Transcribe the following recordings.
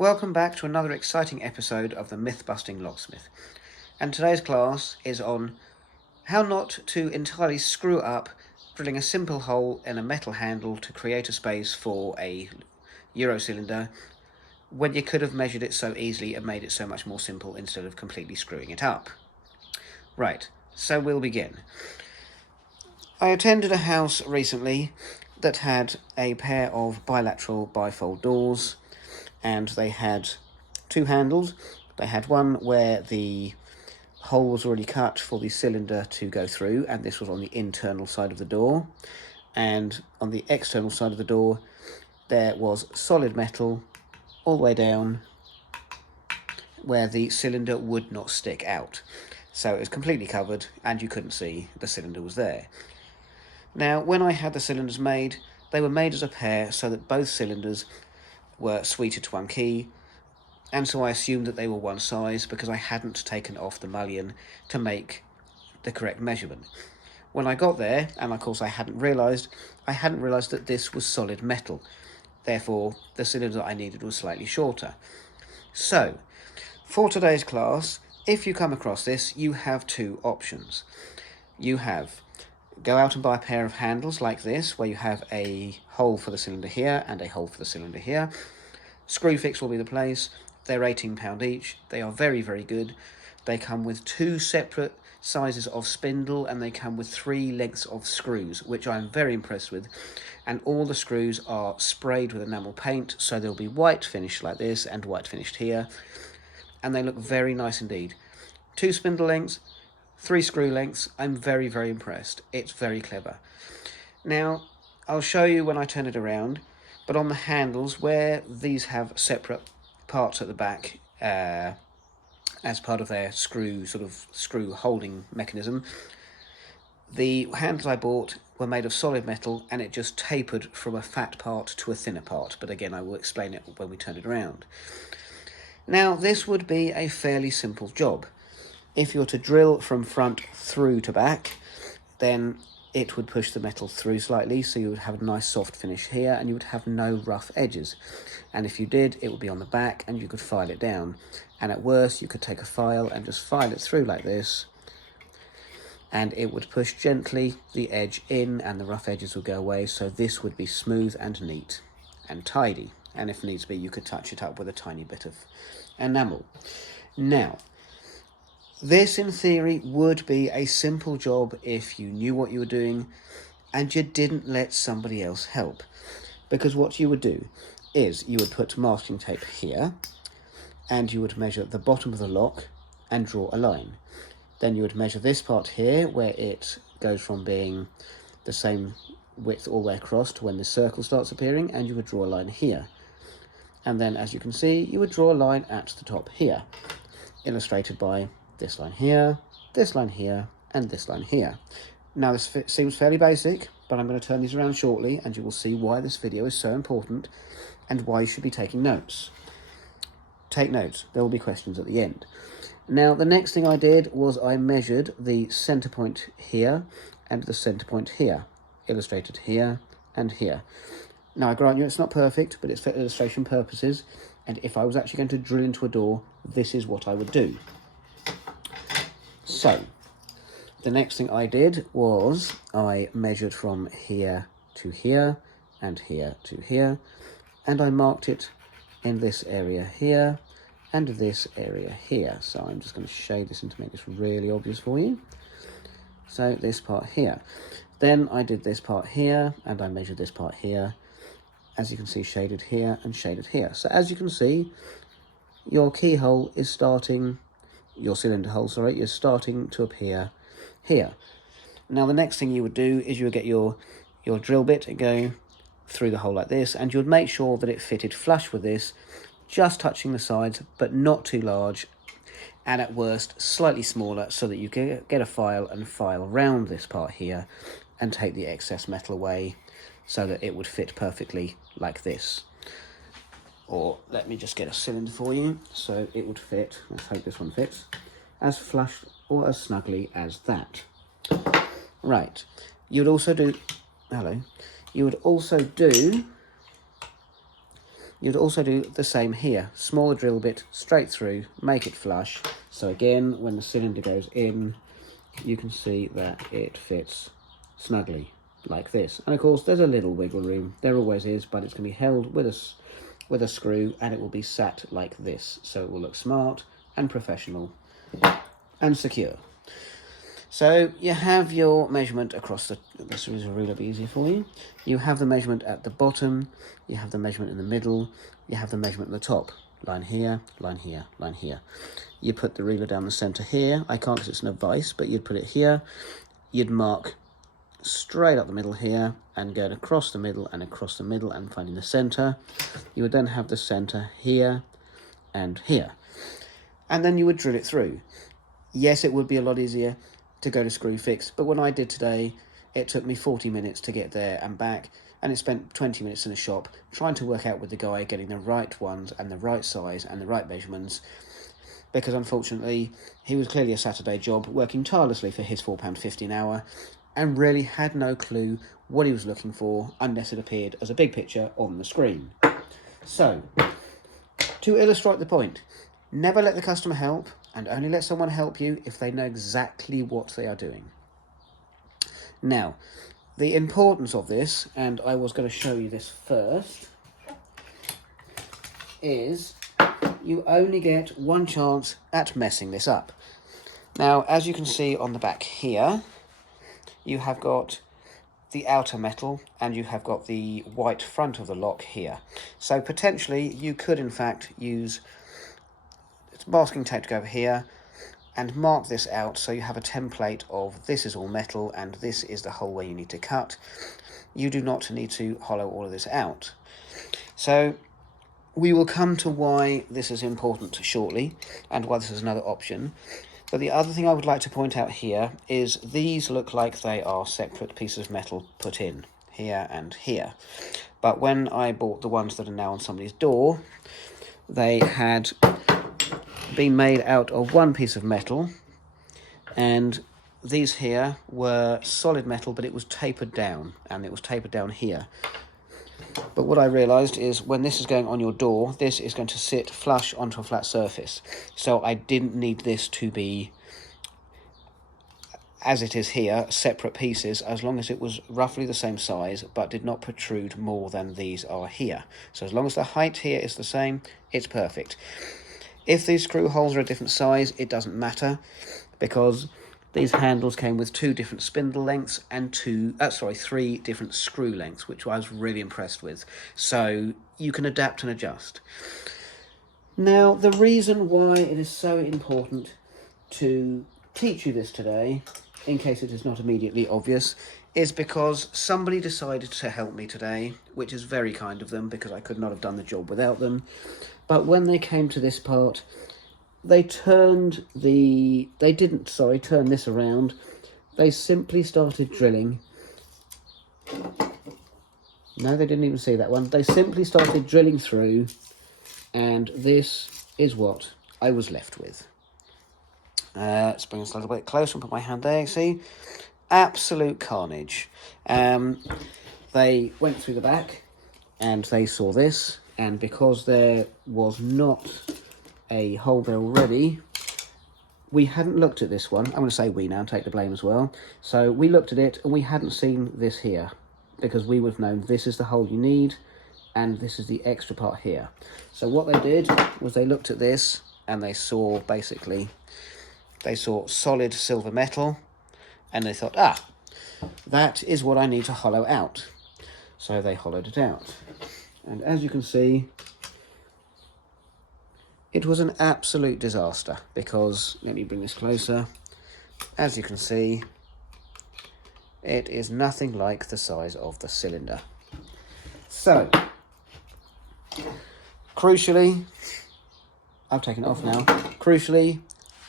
Welcome back to another exciting episode of the Myth-Busting Locksmith. And today's class is on how not to entirely screw up drilling a simple hole in a metal handle to create a space for a Euro cylinder when you could have measured it so easily and made it so much more simple instead of completely screwing it up. Right, so we'll begin. I attended a house recently that had a pair of bilateral bifold doors, and they had two handles. They had one where the hole was already cut for the cylinder to go through, and this was on the internal side of the door. And on the external side of the door, there was solid metal all the way down where the cylinder would not stick out. So it was completely covered, and you couldn't see the cylinder was there. Now, when I had the cylinders made, they were made as a pair so that both cylinders were suited to one key, and so I assumed that they were one size because I hadn't taken off the mullion to make the correct measurement. When I got there, and of course I hadn't realised that this was solid metal. Therefore, the cylinder I needed was slightly shorter. So, for today's class, if you come across this, you have two options. You have go out and buy a pair of handles like this, where you have a hole for the cylinder here and a hole for the cylinder here. Screwfix will be the place. They're £18 each. They are very, very good. They come with two separate sizes of spindle, and they come with 3 lengths of screws, which I'm very impressed with. And all the screws are sprayed with enamel paint, so they'll be white finished like this and white finished here. And they look very nice indeed. 2 spindle lengths, 3 screw lengths. I'm very, very impressed. It's very clever. Now, I'll show you when I turn it around, but on the handles, where these have separate parts at the back as part of their screw holding mechanism, the handles I bought were made of solid metal, and it just tapered from a fat part to a thinner part. But again, I will explain it when we turn it around. Now, this would be a fairly simple job. If you were to drill from front through to back, then it would push the metal through slightly, so you would have a nice soft finish here, and you would have no rough edges. And if you did, it would be on the back, and you could file it down. And at worst, you could take a file and just file it through like this, and it would push gently the edge in, and the rough edges would go away, so this would be smooth and neat and tidy. And if needs be, you could touch it up with a tiny bit of enamel. Now, this, in theory, would be a simple job if you knew what you were doing and you didn't let somebody else help. Because what you would do is you would put masking tape here, and you would measure the bottom of the lock and draw a line. Then you would measure this part here, where it goes from being the same width all the way across to when the circle starts appearing, and you would draw a line here. And then, as you can see, you would draw a line at the top here, illustrated by this line here, and this line here. Now, this seems fairly basic, but I'm going to turn these around shortly, and you will see why this video is so important and why you should be taking notes. Take notes. There will be questions at the end. Now, the next thing I did was I measured the centre point here and the centre point here, illustrated here and here. Now, I grant you it's not perfect, but it's for illustration purposes, and if I was actually going to drill into a door, this is what I would do. So, the next thing I did was I measured from here to here and here to here, and I marked it in this area here and this area here. So I'm just going to shade this in to make this really obvious for you. So this part here. Then I did this part here, and I measured this part here. As you can see, shaded here and shaded here. So as you can see, your keyhole is starting, your cylinder hole, sorry, is starting to appear here. Now, the next thing you would do is you would get your drill bit and go through the hole like this, and you would make sure that it fitted flush with this, just touching the sides, but not too large, and at worst, slightly smaller, so that you can get a file and file around this part here and take the excess metal away so that it would fit perfectly like this. Or let me just get a cylinder for you, so it would fit, let's hope this one fits, as flush or as snugly as that. Right, you would also do, you would also do You'd also do the same here. Smaller drill bit straight through, make it flush. So again, when the cylinder goes in, you can see that it fits snugly like this. And of course, there's a little wiggle room. There always is, but it's going to be held with a screw, and it will be sat like this. So it will look smart and professional and secure. So you have your measurement across this is a ruler, be easier for you. You have the measurement at the bottom, you have the measurement in the middle, you have the measurement at the top. Line here, line here, line here. You put the ruler down the centre here. I can't because it's an vice, but you'd put it here. You'd mark straight up the middle here and going across the middle and finding the centre. You would then have the centre here and here. And then you would drill it through. Yes, it would be a lot easier to go to screw fix, but when I did today, it took me 40 minutes to get there and back, and it spent 20 minutes in the shop trying to work out with the guy, getting the right ones and the right size and the right measurements, because unfortunately he was clearly a Saturday job, working tirelessly for his £4.50 an hour, and really had no clue what he was looking for unless it appeared as a big picture on the screen. So, to illustrate the point, never let the customer help, and only let someone help you if they know exactly what they are doing. Now, the importance of this, and I was going to show you this first, is you only get one chance at messing this up. Now, as you can see on the back here, you have got the outer metal and you have got the white front of the lock here. So potentially you could in fact use masking tape to go over here and mark this out so you have a template of this is all metal and this is the hole where you need to cut. You do not need to hollow all of this out. So we will come to why this is important shortly and why this is another option. But the other thing I would like to point out here is these look like they are separate pieces of metal put in here and here. But when I bought the ones that are now on somebody's door, they had been made out of one piece of metal, and these here were solid metal, but it was tapered down, and it was tapered down here. But what I realised is when this is going on your door, this is going to sit flush onto a flat surface. So I didn't need this to be, as it is here, separate pieces, as long as it was roughly the same size, but did not protrude more than these are here. So as long as the height here is the same, it's perfect. If these screw holes are a different size, it doesn't matter, because these handles came with 2 different spindle lengths and 3 different screw lengths, which I was really impressed with. So you can adapt and adjust. Now, the reason why it is so important to teach you this today, in case it is not immediately obvious, is because somebody decided to help me today, which is very kind of them because I could not have done the job without them. But when they came to this part, they turned turn this around. They simply started drilling. No, they didn't even see that one. They simply started drilling through, and this is what I was left with. Let's bring this a little bit closer and put my hand there, see? Absolute carnage. They went through the back, and they saw this, and because there was not a hole there already, we hadn't looked at this one. I'm going to say we now and take the blame as well. So we looked at it and we hadn't seen this here, because we would have known this is the hole you need and this is the extra part here. So what they did was they looked at this and they saw solid silver metal, and they thought, that is what I need to hollow out. So they hollowed it out. And as you can see, it was an absolute disaster because, let me bring this closer, as you can see, it is nothing like the size of the cylinder. So, crucially, I've taken it off now, crucially,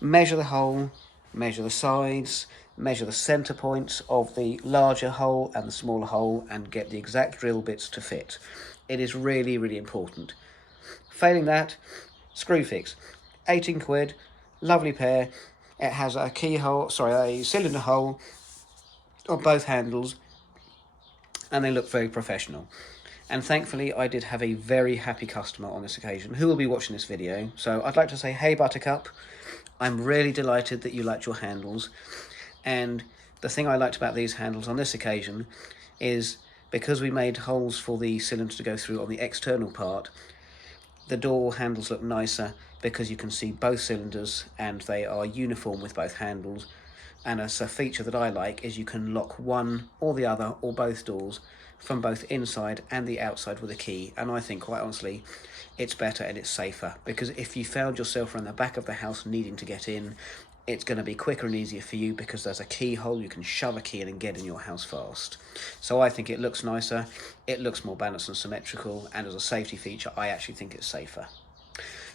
measure the hole, measure the sides, measure the centre points of the larger hole and the smaller hole, and get the exact drill bits to fit. It is really, really important. Failing that, screw fix. 18 quid, lovely pair. It has a a cylinder hole on both handles, and they look very professional. And thankfully I did have a very happy customer on this occasion who will be watching this video. So I'd like to say, hey Buttercup, I'm really delighted that you liked your handles. And the thing I liked about these handles on this occasion is because we made holes for the cylinder to go through on the external part, the door handles look nicer because you can see both cylinders and they are uniform with both handles. And as a feature that I like is you can lock one or the other or both doors from both inside and the outside with a key. And I think, quite honestly, it's better and it's safer, because if you found yourself around the back of the house needing to get in, it's going to be quicker and easier for you because there's a keyhole. You can shove a key in and get in your house fast. So I think it looks nicer, it looks more balanced and symmetrical, and as a safety feature I actually think it's safer.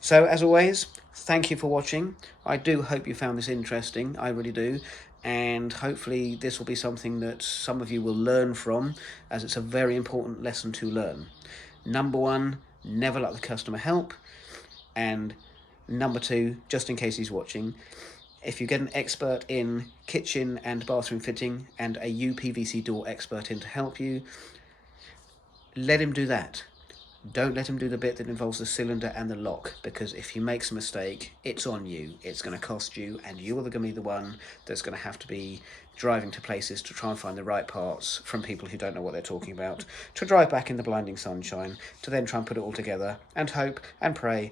So as always, thank you for watching. I do hope you found this interesting, I really do, and hopefully this will be something that some of you will learn from, as it's a very important lesson to learn. Number one, never let the customer help, and number two, just in case he's watching, if you get an expert in kitchen and bathroom fitting and a UPVC door expert in to help you, let him do that. Don't let him do the bit that involves the cylinder and the lock, because if he makes a mistake, it's on you. It's going to cost you, and you're going to be the one that's going to have to be driving to places to try and find the right parts from people who don't know what they're talking about, to drive back in the blinding sunshine, to then try and put it all together and hope and pray